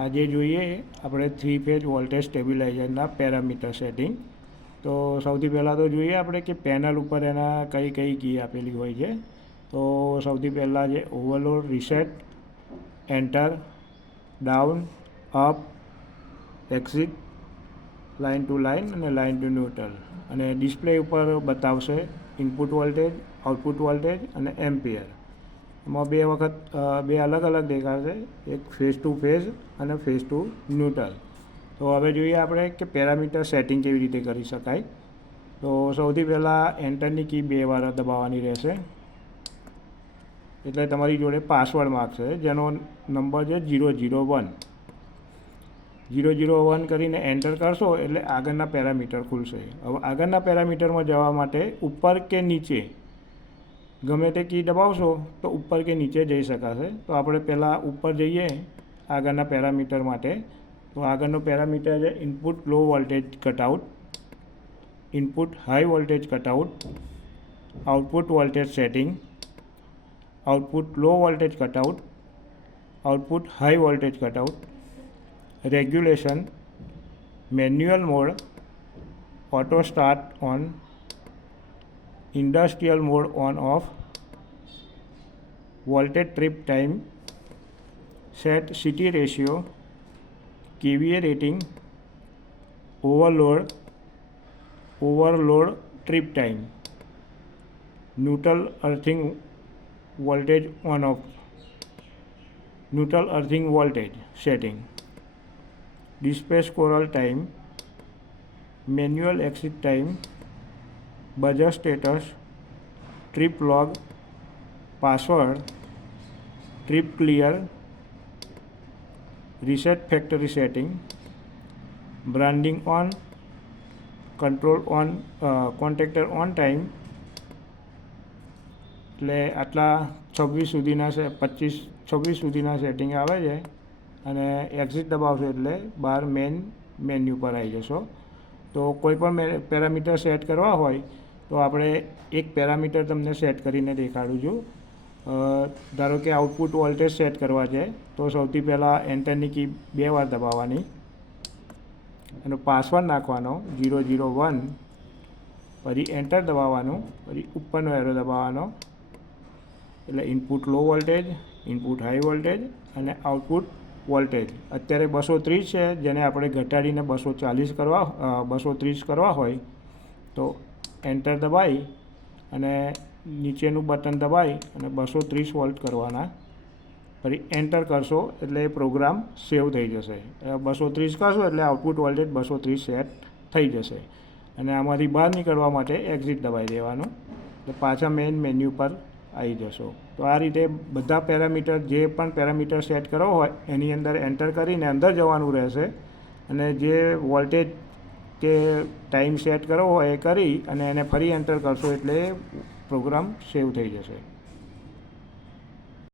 આજે જોઈએ આપણે 3 ફેઝ વોલ્ટેજ સ્ટેબિલાઇઝરના પેરામીટર સેટિંગ. તો સૌથી પહેલાં તો જોઈએ આપણે કે પેનલ ઉપર એના કઈ કઈ કી આપેલી હોય છે. તો સૌથી પહેલાં જે overload, reset, enter, down, up, exit, line to line અને લાઇન ટુ ન્યુટ્રલ. અને ડિસ્પ્લે ઉપર બતાવશે ઇનપુટ વોલ્ટેજ, આઉટપુટ વોલ્ટેજ અને એમ્પિયર. એમાં બે અલગ અલગ દેખાશે, એક ફેઝ ટુ ફેઝ અને ફેઝ ટુ ન્યુટ્રલ. તો હવે જોઈએ આપણે કે પેરામીટર સેટિંગ કેવી રીતે કરી શકાય. તો સૌથી પહેલાં એન્ટરની કી 2 વાર દબાવવાની રહેશે, એટલે તમારી જોડે પાસવર્ડ માગશે, જેનો નંબર છે 001. 001 કરીને એન્ટર કરશો એટલે આગળના પેરામીટર ખુલશે. હવે આગળના પેરામીટરમાં જવા માટે ઉપર કે નીચે ગમે તે કી દબાવશો તો ઉપર કે નીચે જઈ શકાશે. તો આપણે પહેલાં ઉપર જઈએ આગળના પેરામીટર માટે. તો આગળનો પેરામીટર છે input low voltage cutout, input high voltage cutout, output voltage setting, output low voltage cutout, output high voltage cutout, regulation, manual mode, auto start on, industrial mode on off, voltage trip time, set CT ratio, KVA rating, overload trip time, neutral earthing voltage on off, neutral earthing voltage setting, display scroll time, manual exit time, buzzer status, trip log, password, trip clear, reset factory setting, branding on, control on, contactor on time. એટલે આટલા 26 સુધીના setting આવે છે. અને exit દબાવશો એટલે બહાર menu પર આવી જશો. તો કોઈ પણ પેરામીટર સેટ કરવા હોય તો આપણે એક પેરામીટર તમને સેટ કરીને દેખાડું છું. ધારો કે આઉટપુટ વોલ્ટેજ સેટ કરવા છે તો સૌથી પહેલાં એન્ટરની કી 2 વાર દબાવવાની અને પાસવર્ડ નાખવાનો 001, પછી એન્ટર દબાવવાનું, પછી ઉપરનો એરો દબાવવાનો, એટલે input low voltage, input high voltage અને આઉટપુટ વોલ્ટેજ. અત્યારે 230 છે, જેને આપણે ઘટાડીને 230 કરવા હોય તો એન્ટર દબાવી અને નીચેનું બટન દબાવી અને 230 વોલ્ટ કરવાના. પછી એન્ટર કરશો એટલે એ પ્રોગ્રામ સેવ થઈ જશે. 230 કરશો એટલે આઉટપુટ વોલ્ટેજ 230 સેટ થઈ જશે. અને આમાંથી બહાર નીકળવા માટે એક્ઝિટ દબાવી દેવાનું, એટલે પાછા મેન્યુ પર આવી જશો. તો આ રીતે બધા પેરામીટર, જે પણ પેરામીટર સેટ કરવો હોય એની અંદર એન્ટર કરીને અંદર જવાનું રહેશે. અને જે વોલ્ટેજ કે ટાઈમ સેટ કરવો હોય એ કરી અને એને ફરી એન્ટર કરશો એટલે પ્રોગ્રામ સેવ થઈ જશે.